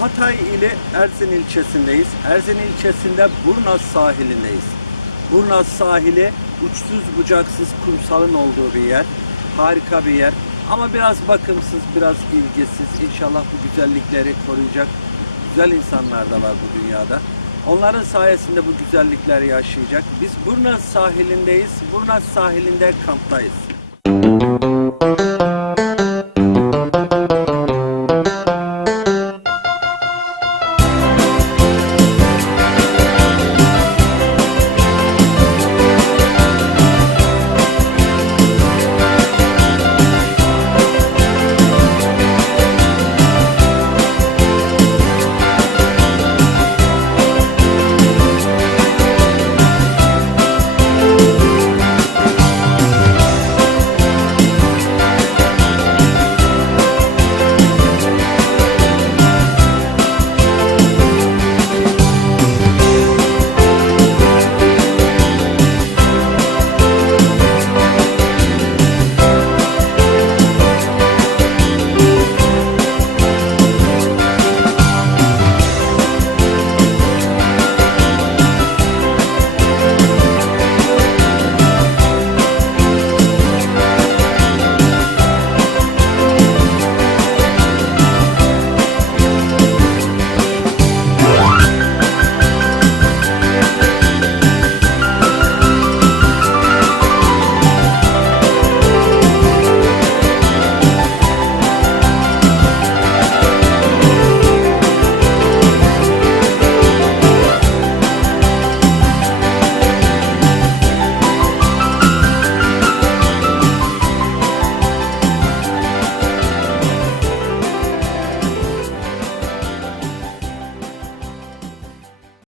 Hatay ili Erzin ilçesindeyiz. Erzin ilçesinde Burnaz sahilindeyiz. Burnaz sahili uçsuz bucaksız kumsalın olduğu bir yer. Harika bir yer. Ama biraz bakımsız, biraz ilgisiz. İnşallah bu güzellikleri koruyacak güzel insanlar da var bu dünyada. Onların sayesinde bu güzellikleri yaşayacak. Biz Burnaz sahilindeyiz. Burnaz sahilinde kamptayız.